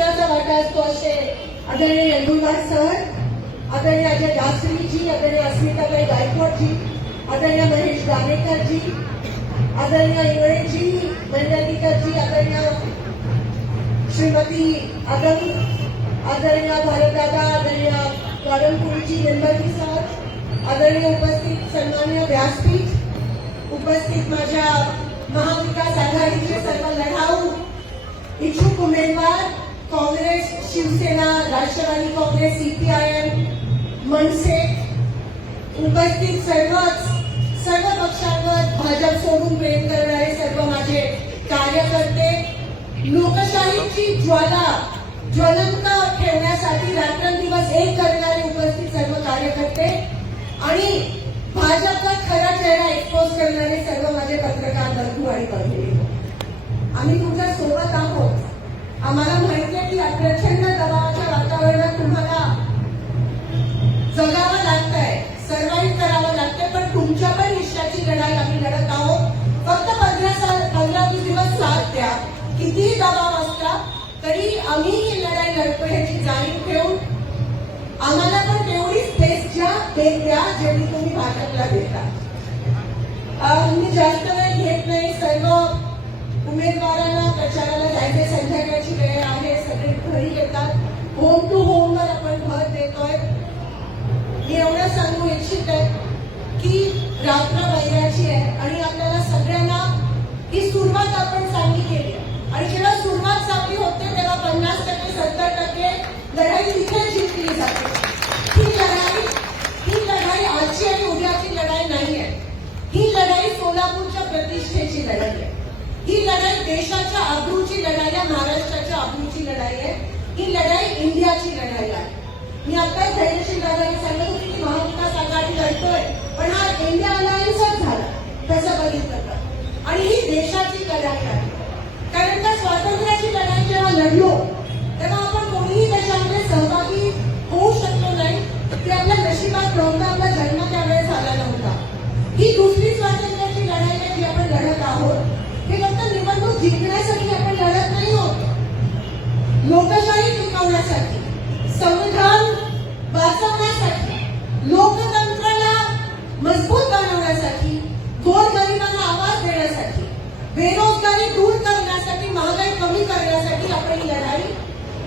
सिंहाचा वाटा असतो असे आदरणीय यंगुलवार सर, आदरणीय अजय दासरीजी, आदरणीय अस्मिताबाई गायकवाडजी, आदरणीय महेश गाणेकरजी, आदरणीय इंगळेजी, मंडलिकरजी, आदरणीय श्रीमती आदम, आदरणीय भारतदादा, आदरणीय गाडमपुरीजी, निर्मलजी सर, आदरणीय उपस्थित सन्माननीय व्यासपीठ, उपस्थित माझ्या महाविकास आघाडीचे सर्व लढाऊ इच्छुक उमेदवार, काँग्रेस, शिवसेना, राष्ट्रवादी काँग्रेस, सीपीआयएम, मनसे, उपस्थित सर्व पक्षांवर भाजप सोडून प्रेम करणारे सर्व माझे कार्यकर्ते, लोकशाहीची ज्वाला ज्वलंत ठेवण्यासाठी रात्रंदिवस एक करणारे उपस्थित सर्व कार्यकर्ते आणि भाजपचा खरा चेहरा एक्सपोज करणारे सर्व माझे पत्रकार बंधू आणि भगिनी, आम्ही तुमच्या सोबत आहोत. आम्हाला माहिती आहे की प्रचंड दबावाच्या वातावरणात तुम्हाला जगावं लागतंय, सर्वाईव्ह करावं लागतंय, पण तुमच्या पण हिश्श्याची लढाई आम्ही लढत आहोत. फक्त 15-20 दिवस साथ द्या. कितीही दबाव असला तरी आम्ही ही लढाई लढतो ह्याची जाणीव ठेवून आम्हाला पण तेवढी स्पेस द्या जेवढी तुम्ही भाजपला देता. मी जास्त वेळ घेत नाही. सर्व उमेदवारांना प्रचाराला जायचे, संध्याकाळची वेळ आहे, सगळे घरी येतात. होम टू होमवर आपण भर देतोय. मी एवढं सांगू इच्छित आहे की रात्र वैराची आहे आणि आपल्याला सगळ्यांना ही सुरुवात आपण चांगली केली आणि जेव्हा सुरुवात चांगली होते तेव्हा 50% 70% लढाई तिथे जिंकली जाते. ही लढाई आजची आणि उद्याची लढाई नाहीये. ही लढाई सोलापूरच्या प्रतिष्ठेची लढाई आहे. ही लढाई देशाच्या अब्रूची लढाई आहे, महाराष्ट्राच्या अब्रूची लढाई आहे. ही लढाई इंडियाची लढाई आहे. मी आता धैर्यशील दादांनी सांगत होती की महाविकास आघाडी लढतोय, पण हा इंडिया अलायन्सच झाला तसं बघितलं तर. आणि ही देशाची लढाई आहे. कारण का स्वातंत्र्याची लढाई जेव्हा लढलो तेव्हा आपण कोणीही त्याच्यामध्ये सहभागी होऊ शकलो नाही. ते आपल्या नशिबात नव्हतं, आपला जन्म त्यावेळेस झाला नव्हता. ही दुसरी स्वातंत्र्याची लढाई आहे जी आपण लढत आहोत. हे फक्त निवडणूक जिंकण्यासाठी आपण लढत नाही आहोत. लोकशाही टिकवण्यासाठी, संविधान वाचवण्यासाठी, लोकतंत्राला मजबूत बनवण्यासाठी, गोरगरिबांना आवाज देण्यासाठी, बेरोजगारी दूर करण्यासाठी, महागाई कमी करण्यासाठी आपण ही लढाई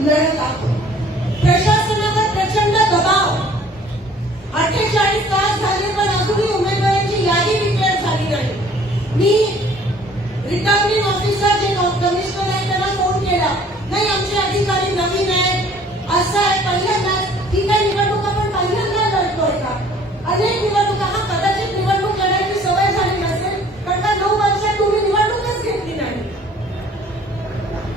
लढत आहोत. प्रशासनावर प्रचंड दबाव, 48 तास झाले पण अजूनही उमेदवारांची यादी डिक्लेअर झाली नाही. मी रिटर्निंग ऑफिसर जे कमिशनर आहे त्यांना फोन केला, नाही आमचे अधिकारी नवीन आहेत, असं आहे, पहिल्यांदाच ही काही निवडणूक आपण पहिल्यांदा लढतोय का? अनेक निवडणुका, हा कदाचित निवडणूक लढायची सवय झाली नसेल, कारण का 9 वर्षात तुम्ही निवडणूकच घेतली नाही.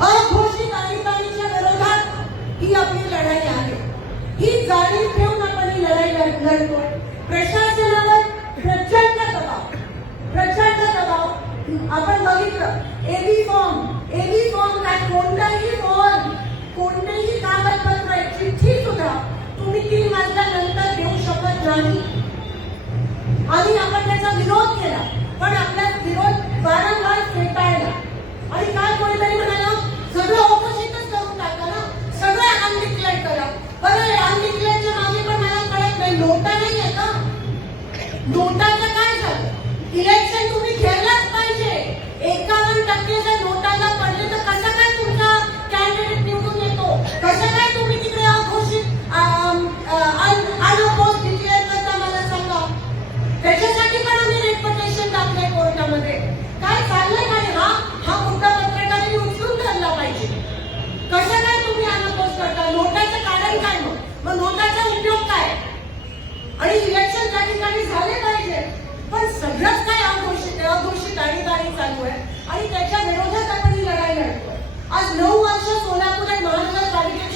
अघोषित आणीबाणीच्या विरोधात ही आपली लढाई आहे. ही जाणीव ठेवून आपण ही लढाई लढतोय. प्रशासनावर प्रचंड दबाव आपण बघितलं. एबी फॉर्म काय, कोणतेही कागदपत्र, चिठ्ठी सुद्धा तुम्ही 3 वाजल्यानंतर देऊ शकत नाही आणि आपण त्याचा विरोध केला, पण आपला विरोध वारंवार फेटाळला. आणि काय कोणीतरी म्हणाला सगळं ऑपोजिटच करून टाका ना, सगळं अनडिक्लेअर करा. बरं, अनडिक्लेअरच्या मागे पण मला कळत नाही, नोटा नाही आहे का? नोटाचं काय झालं? इलेक्शन तुम्ही खेळलाच पाहिजे. 51% जर नोटाला पडले तर कसं काय तुमचा कॅन्डिडेट निवडून येतो? कसं काय तुम्ही तिकडे अघोषित अनअपोज डिक्लेअर करता मला सांगा. त्याच्यासाठी पण आम्ही रेपुटेशन टाकलंय कोर्टामध्ये. काय चाललंय काय? हा मुद्दा पत्रकारांनी उचलून धरला पाहिजे. कसं काय तुम्ही अनअपोज करता? नोटाचं कारण काय? मग नोटाचा उपयोग काय? आणि इलेक्शन त्या ठिकाणी झाले पाहिजे, पण सगळंच काय अघोषित आणीबाणी चालू आहे आणि त्याच्या विरोधात आपण ही लढाई लढतोय. आज 9 वर्ष सोलापूर आणि महानगरपालिकेत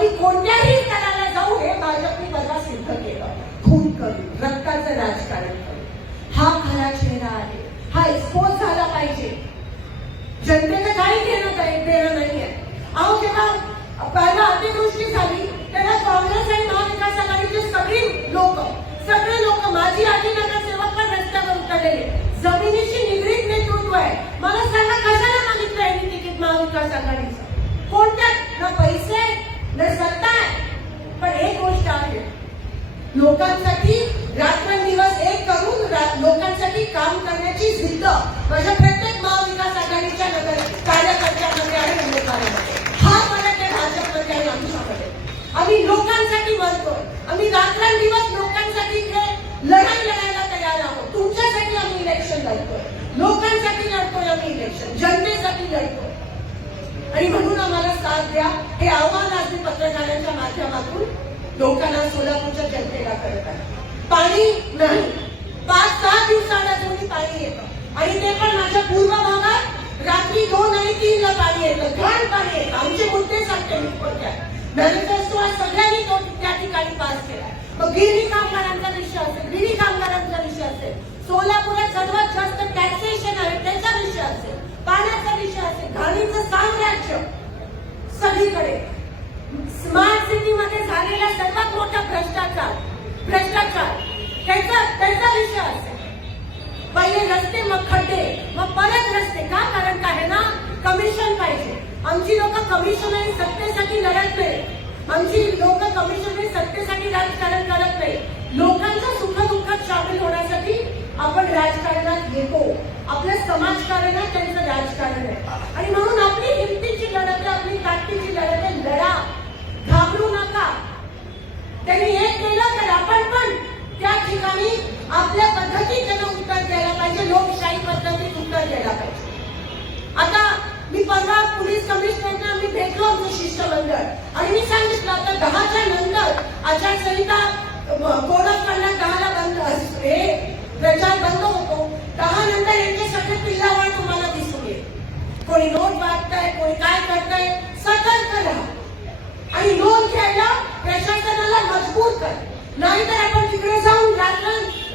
आम्ही कोणत्याही स्तराला जाऊ हे भाजपने बघा सिद्ध केलं. खून करून, रक्ताचं राजकारण करून. हा खरा चेहरा आहे. हा एक्सपोज झाला पाहिजे. जनतेला काही देणं नाहीये. अहो जेव्हा पहिला अतिवृष्टी झाली तेव्हा काँग्रेस आणि महाविकास आघाडीचे सगळे लोक माझी आजी नगरसेवक पण रस्त्यावर उतरलेले. जमिनीशी निगडीत नेतृत्व आहे. मला सांगा कशाला मागितलं यांनी तिकीट महाविकास आघाडीचं? कोणत्या ना पैसे ना सत्ता आहे. पण एक गोष्ट आहे, लोकांसाठी रात्रंदिवस एक करून लोकांसाठी काम करण्याची जिद्द माझ्या प्रत्येक महाविकास आघाडीच्या कार्यकर्त्यांमध्ये आणि उमेदवारांमध्ये. हा फरक आहे भाजपमध्ये आणि आमच्यामध्ये. आम्ही लोकांसाठी मरतोय. आम्ही रात्रंदिवस लोकांसाठी इकडे लढाई लढायला तयार आहोत. तुमच्यासाठी आम्ही इलेक्शन लढतोय. लोकांसाठी लढतोय आम्ही इलेक्शन. जनतेसाठी लढतोय. आणि म्हणून आम्हाला साथ द्या. हे आव्हान आज मी पत्रकारांच्या माध्यमातून लोकांना, सोलापूरच्या जनतेला करत आहे. पाणी नाही. 5-6 दिवसाला जोडी पाणी येतं आणि ते पण माझ्या पूर्व भागात रात्री 2 आणि 3 ला पाणी येतं. घाण पाणी येतं. आमचे मुद्दे सांगते मी थोडक्यात. मॅनिफेस्टो आज सगळ्यांनी तो त्या ठिकाणी पास केला. मग गिरणी कामगारांचा विषय असेल, गिरणी कामगारांचा विषय असेल, सोलापुरात सर्वात जास्त टॅक्सेशन आहे त्याचा विषय असेल, पाण्याचा विषय असेल, घाणीचं साम्राज्य सगळीकडे, स्मार्ट सिटी मध्ये झालेला सर्वात मोठा भ्रष्टाचार त्याचा विषय असेल. पहिले रस्ते, मग खड्डे, मग परत रस्ते. का? कारण काय आहे ना, कमिशन पाहिजे. आमची लोक कमिशन आणि सत्तेसाठी लढत नाही. आमची लोक कमिशन आणि सत्तेसाठी राजकारण करत नाही. लोकांच्या सुखदुःखात सामील होण्यासाठी आपण राजकारणात येतो. आपल्या समाजकारणात त्यांचं राजकारण आहे. आणि म्हणून आपली हिमतीची लढत आहे, आपली ताकदीची लढत आहे. लढा, घाबरू नका. त्यांनी हे केलं तर आपण पण त्या ठिकाणी आपल्या पद्धतीत त्यांना उत्तर द्यायला पाहिजे. लोकशाही पद्धतीत उत्तर द्यायला पाहिजे. आता मी परवा पोलीस कमिशनरना मी भेटलो आमचं शिष्टमंडळ आणि मी सांगितलं आता 10च्या नंतर आचारसंहिता कोड ऑफ कंडक्ट 10ला बंद, हे प्रचार बंद होतो. 10 नंतर यांचे सगळे पिल्लावाळ तुम्हाला दिसून येईल. कोणी नोट वाटतंय, कोणी काय करतंय. सतर्क राहा आणि नोंद घ्यायला प्रशासनाला मजबूर कर. नाहीतर आपण तिकडे जाऊन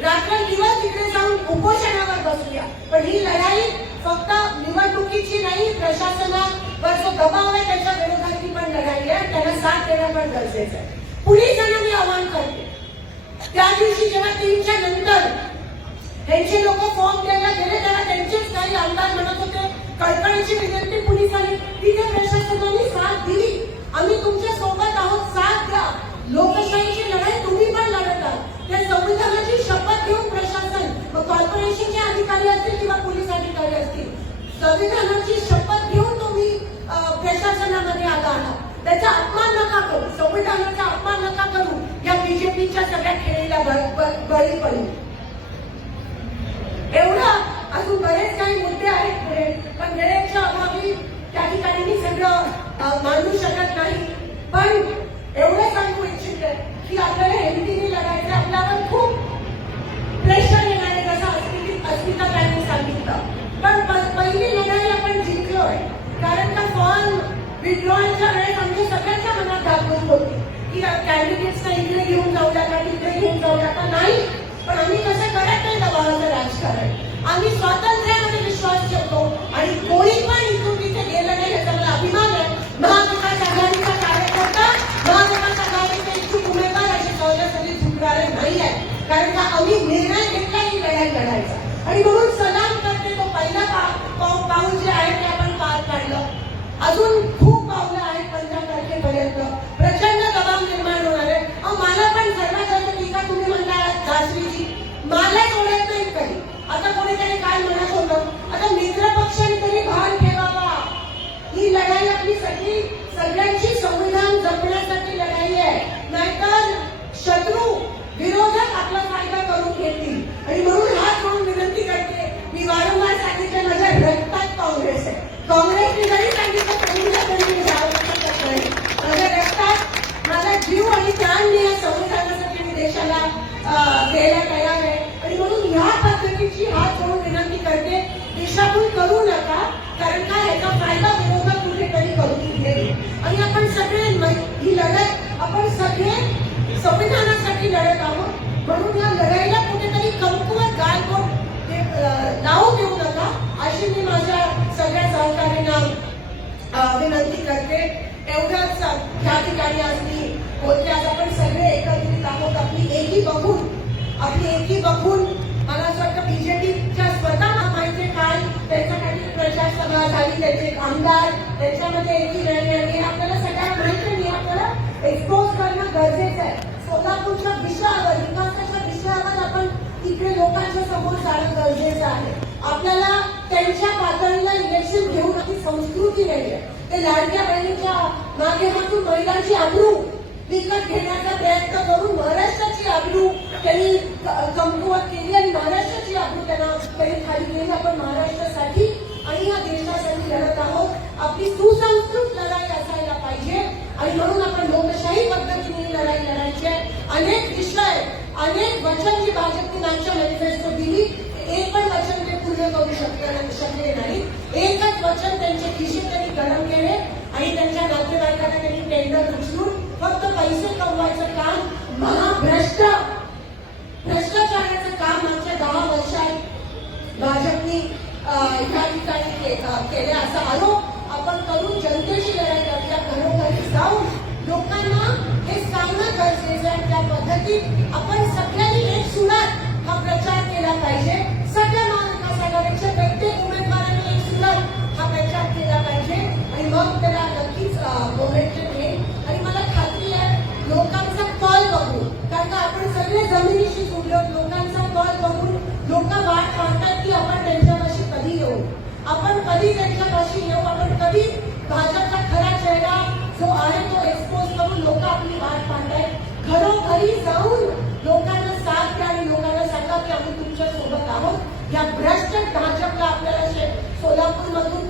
रात्रंदिवस तिकडे जाऊन उपोषणावर बसूया. पण ही लढाई फक्त निवडणुकीची नाही, प्रशासनावर जो दबाव आहे त्याच्या विरोधातली पण लढाई आहे. त्यांना साथ देणं पण गरजेचं आहे. पोलिसांना मी आवाहन करते, त्या दिवशी जेव्हा 3च्या नंतर त्यांचे लोक फॉर्म द्यायला गेले तेव्हा त्यांचेच काही आमदार म्हणत होते कळकळीची विनंती पोलिसांनी. तिथे प्रशासनाने साथ दिली. आम्ही तुमच्या सोबत आहोत, साथ द्या. लोकशाहीची लढाई तुम्ही पण लढत आहात. त्या संविधानाची शपथ घेऊन प्रशासन, मग कॉर्पोरेशनचे अधिकारी असतील किंवा पोलीस अधिकारी असतील, संविधानाची शपथ घेऊन तुम्ही प्रशासनामध्ये आला आहात. त्याचा अपमान नका करू, संविधानाचा अपमान नका करू. या बीजेपीच्या सगळ्या खेळीला बळी पडू. एवढं अजून बरेच काही मुद्दे आहेत पुढे, पण वेळेच्या अभावी त्या ठिकाणी मी सगळं मांडू शकत नाही. पण एवढं सांगू इच्छिते की आपल्याला हिमतीने लढायचं. आपल्यावर खूप प्रेशर येणार आहे, जसं अस्मिता ताईंनी सांगितलं. पण पहिली लढाई आपण जिंकलोय. कारण का फॉर्म विड्रॉलच्या वेळेस आमच्या सगळ्यांच्या मनात दाखवून होती की कॅन्डिडेट्सना इकडे घेऊन जाऊया का तिकडे घेऊन जाऊया का. नाही, पण आम्ही कसं करत नाही दबावाचं राजकारण. आम्ही स्वातंत्र्यामध्ये विश्वास ठेवतो आणि कोणी पण इथून तिथे गेलं नाही याचा मला अभिमान आहे. महाविकास आघाडीचा कार्यकर्ता, महाविकास आघाडीचे इच्छुक उमेदवार असे सहजासहजी झुकणारे नाही आहे. कारण का आम्ही निर्णय घेतला ही लढाई लढायचा. आणि म्हणून सलाम करते. तो पहिला पाऊल जे आहे ते आपण पार पाडलं. अजून खूप पावलं आहेत. 15 तारखेपर्यंत प्रचंड दबाव निर्माण होणार आहे. मला पण सर्वात जास्त टीका तुम्ही म्हणता दासरीची, मला ओळख नाही कधी. आता कोणीतरी काय म्हणत होतं, आता मित्र पक्षाने तरी भान ठेवावा. ही लढाई आपली सगळ्यांची संविधान जपण्यासाठी लढाई आहे. नाहीतर शत्रू विरोधक आपला फायदा करून घेतील. आणि म्हणून हात म्हणून विनंती करते. मी वारंवार सांगितलं माझ्या रक्तात काँग्रेस आहे. काँग्रेसने जरी सांगितलं माझ्या रक्तात माझा जीव आणि प्राण मी या संविधानासाठी मी देशाला द्यायला तयार आहे. आणि म्हणून ह्या पद्धतीची हात जोडून विनंती करते, दिशाभूल करू नका. कारण का याचा फायदा विरोधक कुठेतरी करून घेईल. आणि आपण सगळे ही लढाई आपण सगळे संविधानासाठी लढत आहोत. म्हणून या लढाईला कुठेतरी कमकुवत गालबोट लावू देऊ नका अशी मी माझ्या सगळ्या सहकार्यांना विनंती करते. एवढंच या ठिकाणी आज मी बोलते. आज आपण सगळे एकत्रित आहोत. आपली एकी बघून मला असं वाटतं बीजेपीच्या स्वतः माहिती काय त्यांच्या काही प्रचार सभा झाली, त्यांचे आमदार त्यांच्यामध्ये एकी लढणे हे आपल्याला सगळ्यांना माहिती नाही. आपल्याला एक्सपोज करणं गरजेचं आहे. सोलापूरच्या विषयावर, विकासाच्या विषयावर आपण इकडे लोकांच्या समोर जाणं गरजेचं आहे. आपल्याला त्यांच्या पातळीला इलेक्शन घेऊन आपली संस्कृती नाही आहे. ते लाडक्या बहिणीच्या माध्यमातून महिलांची आबरू विकत घेण्याचा प्रयत्न करून महाराष्ट्राची आबरू त्यांनी कमकुवत केली आणि महाराष्ट्राची आबरू त्यांनी खाली केली. आपण महाराष्ट्रासाठी आणि या देशासाठी लढत आहोत. आपली सुसंस्कृत लढाई असायला पाहिजे आणि म्हणून आपण लोकशाही पद्धतीने लढाई लढायची आहे. अनेक विषय, अनेक वचन जी भाजपने मागच्या मॅनिफेस्टो दिली, एक पण वचन ते पूर्ण करू शकले नाही. एकच वचन त्यांचे खिशे त्यांनी गरम केले आणि त्यांच्या नातेवाईकांना त्यांनी टेंडर उचलून फक्त पैसे कमवायचं काम, भ्रष्टाचाराचं काम मागच्या 10 वर्षात भाजपने या ठिकाणी केले असा आरोप आपण करून जनतेशी लढाई लढल्या. घरोघरी जाऊन लोकांना हे सांगणं गरजेचं आहे. त्या पद्धतीत आपण सगळ्यांनी एक सुरात हा प्रचार केला पाहिजे. सगळ्या महाविकास आघाडीच्या प्रत्येक उमेदवारांनी एक सुरात हा प्रचार केला पाहिजे आणि मग त्याला नक्कीच मोमेंटम येईल. आणि मला खात्री आहे लोकांचा कॉल बघून, कारण का आपण सगळे जमिनीशी जुळलो, लोकांचा कॉल बघून लोक वाट पाहतात की आपण त्यांच्यापाशी कधी येऊ, आपण कधी त्यांच्यापाशी येऊ, आपण कधी भाजपचा खरा चेहरा जो आहे तो एक्सपोज करून लोक आपली वाट पाहतायत. घरोघरी जाऊन लोकांना साथ द्या आणि लोकांना सांगा की आम्ही तुमच्या सोबत आहोत. या भ्रष्ट भाजपला आपल्याला सोलापूरमधून